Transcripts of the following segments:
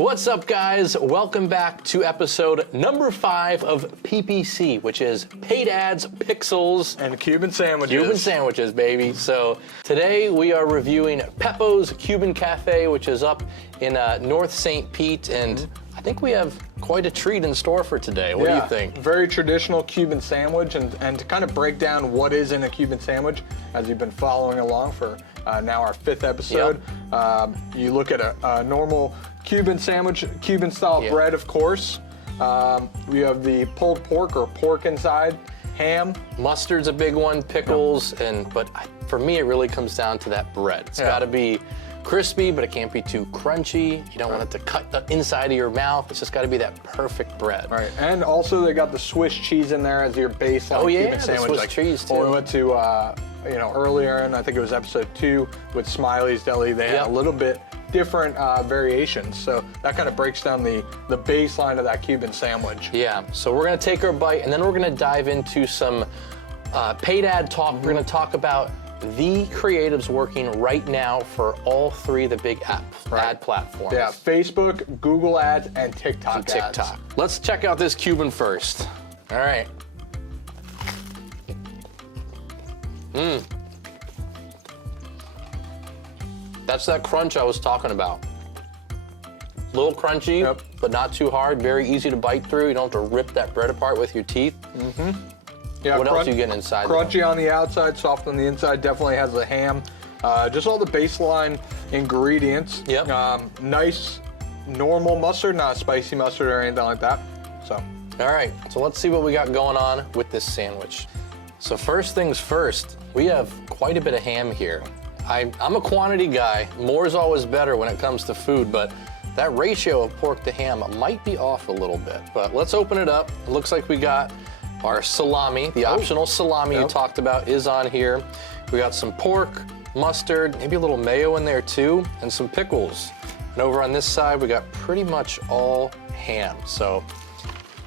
What's up, guys? Welcome back to episode number 5 of PPC, which is Paid Ads, Pixels, and Cuban Sandwiches. Cuban Sandwiches, baby. So today we are reviewing Peppo's Cuban Cafe, which is up in North St. Pete, and I think we have quite a treat in store for today. What do you think? Very traditional Cuban sandwich, and to kind of break down what is in a Cuban sandwich, as you've been following along for now our 5th episode. You look at a normal Cuban sandwich, Cuban style bread, of course. We have the pulled pork or pork inside, ham. Mustard's a big one, pickles, but for me it really comes down to that bread. It's got to be crispy, but it can't be too crunchy. You don't want it to cut the inside of your mouth. It's just got to be that perfect bread. Right, and also they got the Swiss cheese in there as your baseline Cuban sandwich. The Swiss cheese too. We went to earlier, and I think it was episode 2 with Smiley's Deli. They had a little bit different variations, so that kind of breaks down the baseline of that Cuban sandwich. Yeah, so we're gonna take our bite, and then we're gonna dive into some paid ad talk. We're gonna talk about the creatives working right now for all 3 of the big ad platforms. Yeah, Facebook, Google Ads, and TikTok ads. Let's check out this Cuban first. All right. That's that crunch I was talking about. A little crunchy, but not too hard. Very easy to bite through. You don't have to rip that bread apart with your teeth. Yeah, what else are you getting inside? Crunchy on the outside, soft on the inside. Definitely has the ham. Just all the baseline ingredients. Nice, normal mustard, not spicy mustard or anything like that. So. All right, so let's see what we got going on with this sandwich. So first things first, we have quite a bit of ham here. I'm a quantity guy. More is always better when it comes to food, but that ratio of pork to ham might be off a little bit. But let's open it up. It looks like we got our salami. The optional salami you talked about is on here. We got some pork, mustard, maybe a little mayo in there too, and some pickles. And over on this side, we got pretty much all ham. So.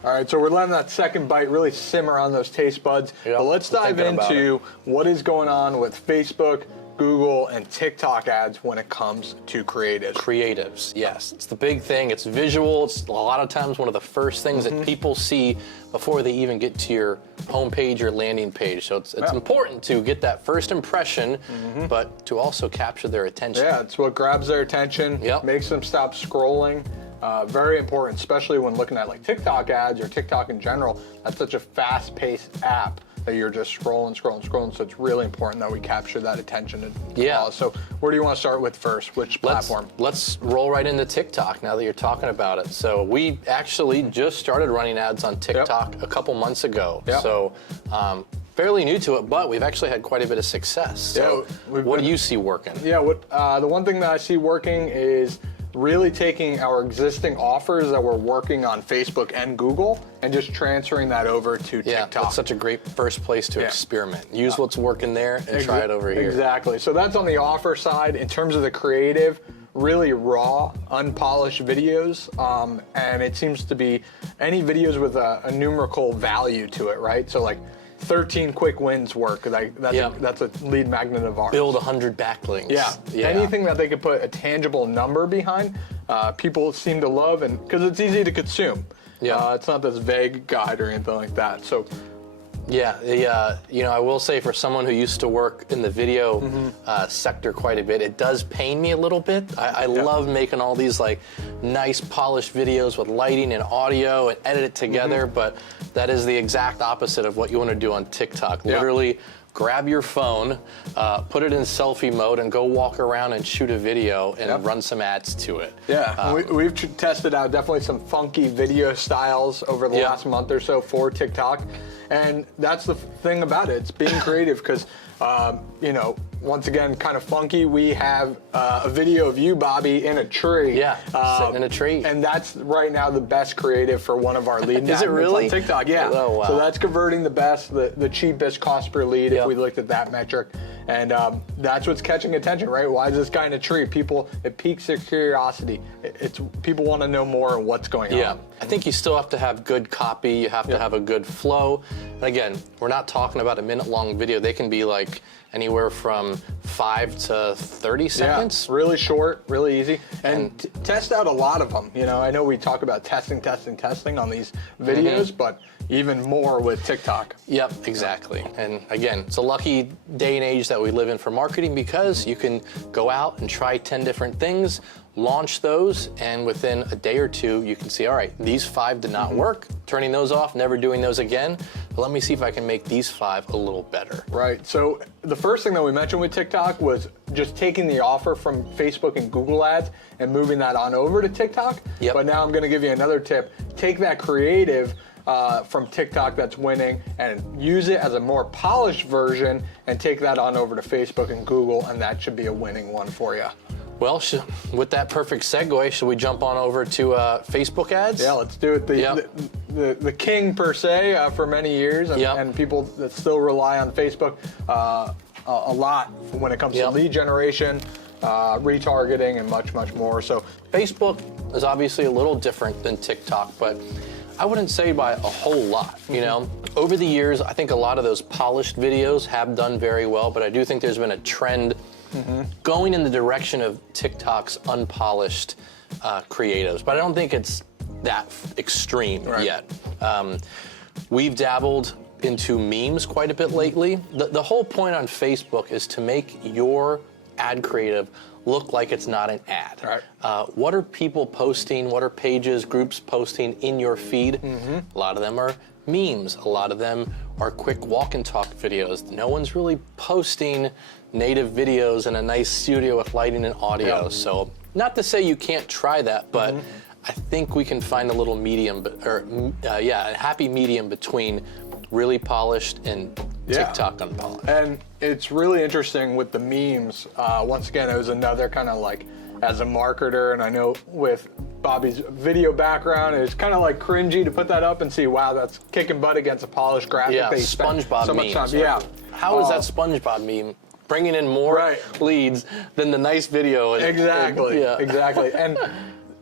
All right, so we're letting that second bite really simmer on those taste buds. But let's dive into what is going on with Facebook, Google, and TikTok ads when it comes to creatives. Creatives, yes. It's the big thing. It's visual. It's a lot of times one of the first things that people see before they even get to your homepage or landing page. So it's important to get that first impression, but to also capture their attention. Yeah, it's what grabs their attention, makes them stop scrolling. Very important, especially when looking at like TikTok ads or TikTok in general. That's such a fast-paced app that you're just scrolling. So it's really important that we capture that attention. So where do you want to start with first? Which platform? Let's roll right into TikTok now that you're talking about it. So we actually just started running ads on TikTok a couple months ago. So fairly new to it, but we've actually had quite a bit of success. So what do you see working? The one thing that I see working is really taking our existing offers that we're working on Facebook and Google and just transferring that over to TikTok. That's such a great first place to experiment. Use what's working there and try it over here. Exactly. So that's on the offer side. In terms of the creative, really raw, unpolished videos, and it seems to be any videos with a numerical value to it, right? So like 13 quick wins work. Like that's a lead magnet of ours. Build 100 backlinks. Anything that they could put a tangible number behind, people seem to love, and because it's easy to consume. It's not this vague guide or anything like that. So. I will say for someone who used to work in the video sector quite a bit, it does pain me a little bit. I love making all these like nice polished videos with lighting and audio and edit it together, but that is the exact opposite of what you want to do on TikTok. Literally grab your phone, put it in selfie mode, and go walk around and shoot a video and run some ads to it. We've tested out definitely some funky video styles over the last month or so for TikTok. And that's the thing about it. It's being creative because, once again, kind of funky. We have a video of you, Bobby, in a tree. Sitting in a tree. And that's right now the best creative for one of our lead Is it really? on TikTok, Oh, wow. So that's converting the best, the cheapest cost per lead if we looked at that metric. And that's what's catching attention, right? Why is this guy in a tree? It piques their curiosity. People want to know more of what's going on. I think you still have to have good copy. You have to have a good flow. And again, we're not talking about a minute-long video. They can be like anywhere from 5 to 30 seconds. Yeah, really short, really easy, and test out a lot of them. You know, I know we talk about testing on these videos, but even more with TikTok. Yep, exactly. And again, it's a lucky day and age that we live in for marketing, because you can go out and try 10 different things, launch those, and within a day or two, you can see, all right, these 5 did not work, turning those off, never doing those again. But let me see if I can make these 5 a little better. Right, so the first thing that we mentioned with TikTok was just taking the offer from Facebook and Google ads and moving that on over to TikTok. Yep. But now I'm gonna give you another tip. Take that creative from TikTok that's winning and use it as a more polished version and take that on over to Facebook and Google, and that should be a winning one for you. Well, with that perfect segue, should we jump on over to Facebook ads? Yeah, let's do it. The king per se for many years, and people that still rely on Facebook a lot when it comes to lead generation, retargeting, and much, much more. So Facebook is obviously a little different than TikTok, but I wouldn't say by a whole lot, you know. Over the years, I think a lot of those polished videos have done very well, but I do think there's been a trend going in the direction of TikTok's unpolished creatives, but I don't think it's that extreme yet. We've dabbled into memes quite a bit lately. The whole point on Facebook is to make your ad creative look like it's not an ad. Right. What are people posting? What are pages, groups posting in your feed? A lot of them are memes. A lot of them are quick walk and talk videos. No one's really posting native videos in a nice studio with lighting and audio. So not to say you can't try that, but I think we can find a little medium, a happy medium between really polished and TikTok unpolished. And it's really interesting with the memes. Once again, it was another kind of like, as a marketer, and I know with Bobby's video background, it's kind of like cringy to put that up and see, wow, that's kicking butt against a polished graphic. Yeah, they spent SpongeBob so much time. How is that SpongeBob meme bringing in more leads than the nice video? Exactly. And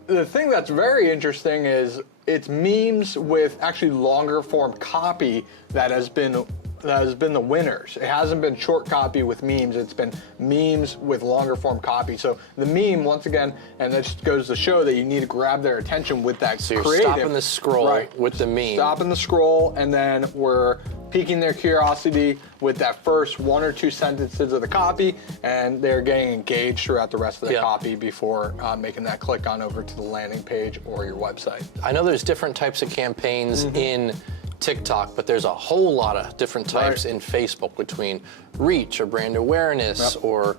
the thing that's very interesting is it's memes with actually longer form copy that has been the winners. It hasn't been short copy with memes, it's been memes with longer form copy. So the meme, once again, and that just goes to show that you need to grab their attention with that so you're creative. Stopping the scroll with the meme. Stopping the scroll, and then we're piquing their curiosity with that first 1 or 2 sentences of the copy, and they're getting engaged throughout the rest of the copy before making that click on over to the landing page or your website. I know there's different types of campaigns in TikTok, but there's a whole lot of different types in Facebook, between reach or brand awareness or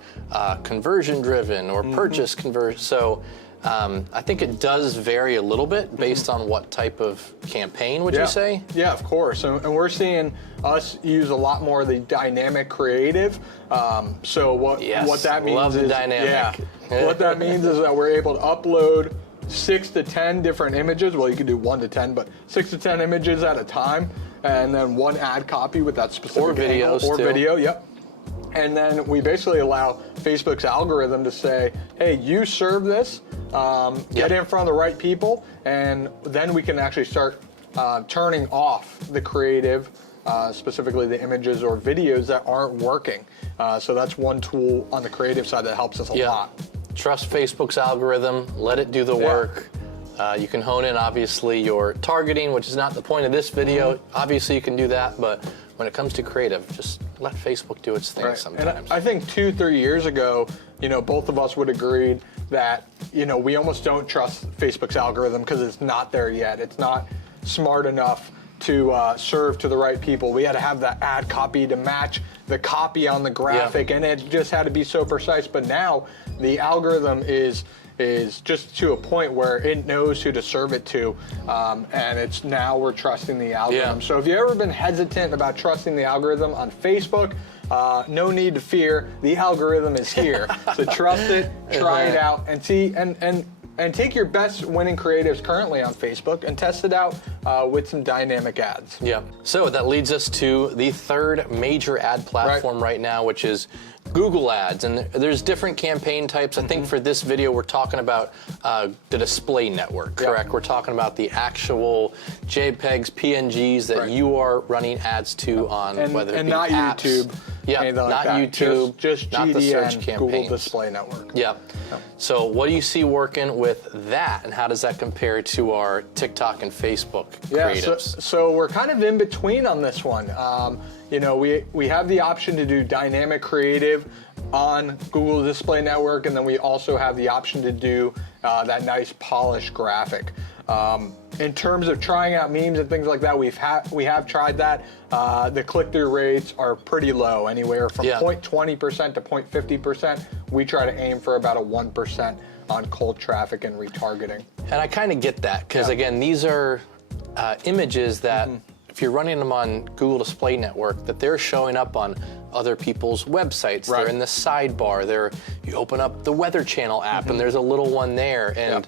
conversion driven or purchase conversion. So I think it does vary a little bit based on what type of campaign, would you say? Yeah, of course. And we're seeing us use a lot more of the dynamic creative. So what that means love the is dynamic. What that means is that we're able to upload 6 to 10 different images. Well, you can do 1 to 10, but 6 to 10 images at a time, and then 1 ad copy with that specific videos or video. And then we basically allow Facebook's algorithm to say, hey, you serve this, get it in front of the right people, and then we can actually start turning off the creative, specifically the images or videos that aren't working. So that's one tool on the creative side that helps us a lot. Trust Facebook's algorithm, let it do the work. You can hone in, obviously, your targeting, which is not the point of this video. Obviously, you can do that, but when it comes to creative, just let Facebook do its thing sometimes. And I think 2-3 years ago, both of us would agree that, we almost don't trust Facebook's algorithm because it's not there yet. It's not smart enough to serve to the right people. We had to have that ad copy to match the copy on the graphic, and it just had to be so precise. But now the algorithm is just to a point where it knows who to serve it to, and it's now we're trusting the algorithm. So if you've ever been hesitant about trusting the algorithm on Facebook, no need to fear. The algorithm is here. So trust it, try it out, and see, and take your best winning creatives currently on Facebook and test it out with some dynamic ads. So that leads us to the third major ad platform right now, which is Google Ads. And there's different campaign types. I think for this video, we're talking about the display network, correct? We're talking about the actual JPEGs, PNGs that you are running ads to on, whether it be not apps. YouTube. Yeah, anything like not that. YouTube, just not the search GDN, Google campaigns. Display Network. Yeah. So what do you see working with that, and how does that compare to our TikTok and Facebook creatives? So we're kind of in between on this one. You know, we have the option to do dynamic creative on Google Display Network, and then we also have the option to do that nice polished graphic. In terms of trying out memes and things like that, we have tried that. The click-through rates are pretty low, anywhere from 0.20% to 0.50%. We try to aim for about a 1% on cold traffic and retargeting. And I kind of get that, because again, these are images that if you're running them on Google Display Network, that they're showing up on other people's websites. They're in the sidebar. You open up the Weather Channel app, and there's a little one there. And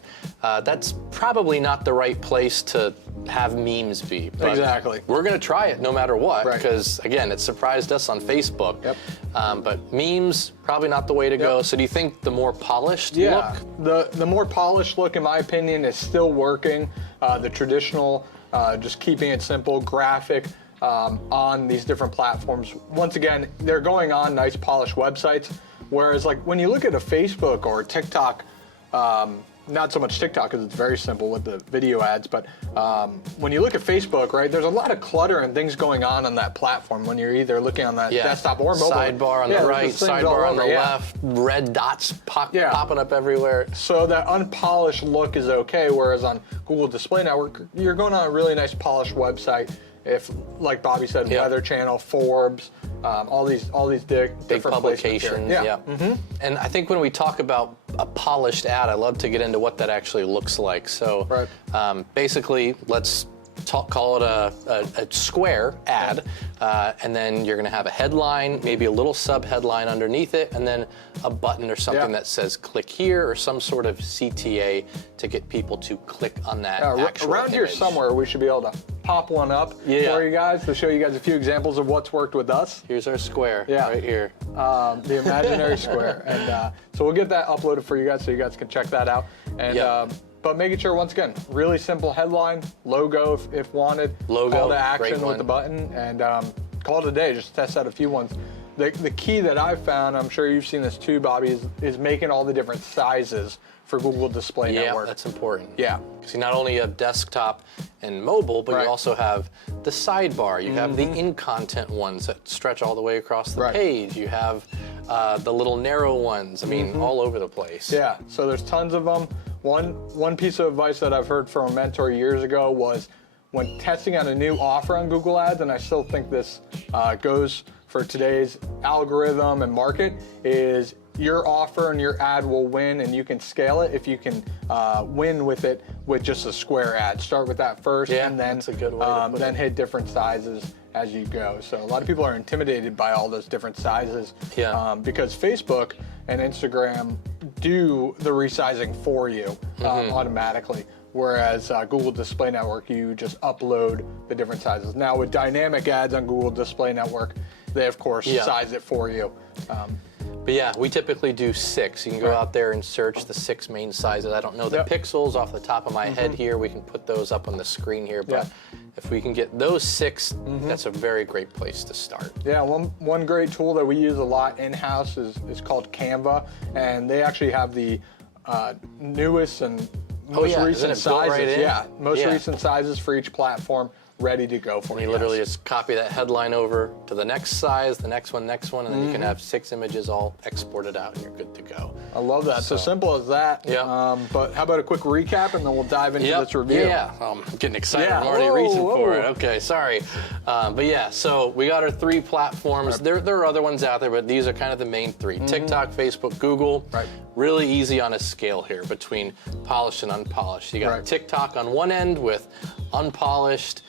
that's probably not the right place to have memes be. But exactly. We're going to try it no matter what, because, again, it surprised us on Facebook. But memes, probably not the way to go. So do you think the more polished look? The more polished look, in my opinion, is still working. The traditional, just keeping it simple, graphic, on these different platforms. Once again, they're going on nice polished websites, whereas like when you look at a Facebook or TikTok, not so much TikTok because it's very simple with the video ads, but when you look at Facebook, right, there's a lot of clutter and things going on that platform when you're either looking on that desktop or mobile. Sidebar on the right, sidebar on the left, red dots popping up everywhere. So that unpolished look is okay, whereas on Google Display Network, you're going on a really nice polished website. If, like Bobby said, Weather Channel, Forbes, all these big publications. And I think when we talk about a polished ad, I love to get into what that actually looks like. So basically, let's call it a square ad, and then you're going to have a headline, maybe a little sub-headline underneath it, and then a button or something that says click here, or some sort of CTA to get people to click on that actual around image. here somewhere, we should be able to pop one up for you guys to show you guys a few examples of what's worked with us. Here's our square right here. The imaginary square. And so we'll get that uploaded for you guys so you guys can check that out. And but making sure, once again, really simple headline, logo if wanted, call to action with the button, and call it a day. Just test out a few ones. The key that I've found, I'm sure you've seen this too, Bobby, is making all the different sizes for Google Display Network. Yeah, that's important. Yeah. Because you not only have desktop and mobile, but you also have the sidebar. You have the in-content ones that stretch all the way across the page. You have the little narrow ones. I mean, all over the place. Yeah, so there's tons of them. One piece of advice that I've heard from a mentor years ago was when testing out a new offer on Google Ads, and I still think this goes for today's algorithm and market, is your offer and your ad will win, and you can scale it if you can win with it with just a square ad. Start with that first, and then that's a good way to put then hit different sizes as you go. So a lot of people are intimidated by all those different sizes because Facebook and Instagram do the resizing for you automatically. Whereas Google Display Network, you just upload the different sizes. Now with dynamic ads on Google Display Network, they of course size it for you. But yeah, we typically do 6. You can go out there and search the 6 main sizes. I don't know the pixels off the top of my head here. We can put those up on the screen here, but if we can get those 6, that's a very great place to start. Yeah, one great tool that we use a lot in-house is called Canva, and they actually have the newest and most recent sizes. Most recent sizes for each platform ready to go for you. You literally just copy that headline over to the next size, the next one, and then you can have 6 images all exported out, and you're good to go. I love that. So simple as that. But how about a quick recap, and then we'll dive into this review. Yeah, I'm getting excited. I'm already reaching for it. Okay, sorry. But yeah, so we got our 3 platforms. There are other ones out there, but these are kind of the main 3. TikTok, Facebook, Google. Really easy on a scale here between polished and unpolished. You got TikTok on one end with unpolished,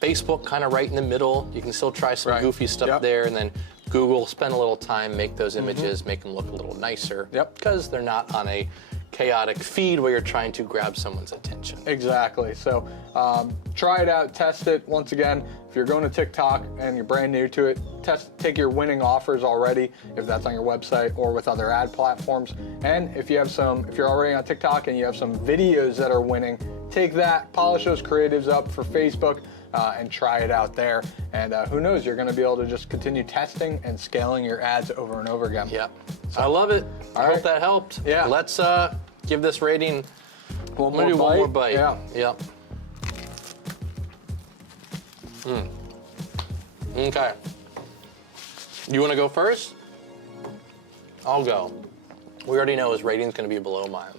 Facebook kind of right in the middle. You can still try some goofy stuff there, and then Google, spend a little time, make those images, make them look a little nicer, because they're not on a chaotic feed where you're trying to grab someone's attention. Exactly. So try it out, test it. Once again, if you're going to TikTok and you're brand new to it, take your winning offers already, if that's on your website or with other ad platforms. And if you're already on TikTok and you have some videos that are winning, take that, polish those creatives up for Facebook, and try it out there. And who knows, you're going to be able to just continue testing and scaling your ads over and over again. Yeah. So I love it. I hope that helped. Yeah. Let's give this rating One one more bite. Yeah. Yep. Okay. You want to go first? I'll go. We already know his rating's going to be below mine.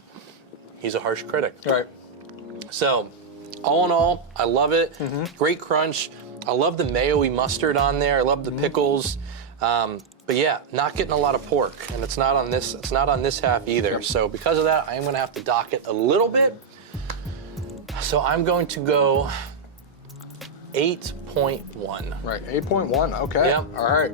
He's a harsh critic. All right. So, all in all, I love it. Great crunch. I love the mayo-y mustard on there. I love the pickles. But yeah, not getting a lot of pork, and it's not on this. It's not on this half either. So because of that, I am going to have to dock it a little bit. So I'm going to go 8.1. Right, 8.1. Okay. Yeah. All right.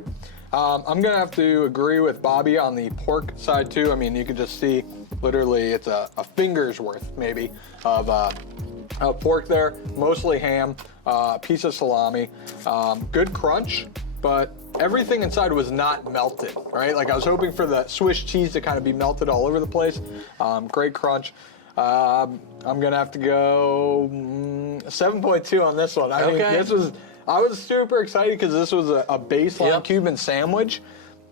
I'm gonna have to agree with Bobby on the pork side too. I mean, you can just see literally it's a finger's worth maybe of pork there. Mostly ham, piece of salami, good crunch, but everything inside was not melted. Right, like I was hoping for the Swiss cheese to kind of be melted all over the place. Great crunch. I'm gonna have to go 7.2 on this one. I mean, I was super excited because this was a baseline Cuban sandwich.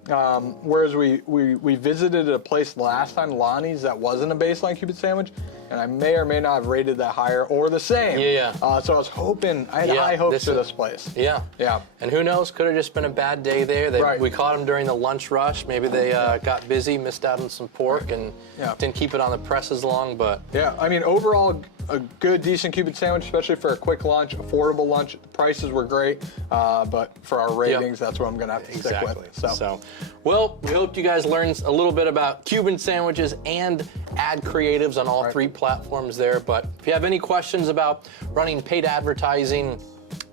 Whereas we visited a place last time, Lonnie's, that wasn't a baseline Cuban sandwich, and I may or may not have rated that higher or the same. Yeah. So I was hoping, I had high hopes for this place. Yeah. Yeah. And who knows, could have just been a bad day there. We caught them during the lunch rush. Maybe they got busy, missed out on some pork, and didn't keep it on the press as long, but. Yeah, I mean, overall, a good, decent Cuban sandwich, especially for a quick lunch, affordable lunch. The prices were great, but for our ratings, that's what I'm going to have to stick with. So, well, we hope you guys learned a little bit about Cuban sandwiches and ad creatives on all three platforms there. But if you have any questions about running paid advertising,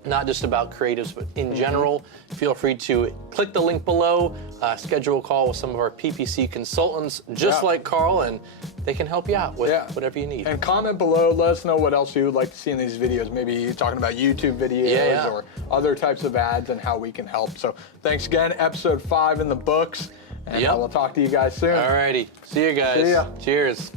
not just about creatives, but in general, feel free to click the link below, schedule a call with some of our PPC consultants, just like Carl, and they can help you out with whatever you need. And comment below, let us know what else you would like to see in these videos. Maybe you're talking about YouTube videos or other types of ads and how we can help. So thanks again, episode 5 in the books, and we'll talk to you guys soon. Alrighty, see you guys. See ya. Cheers.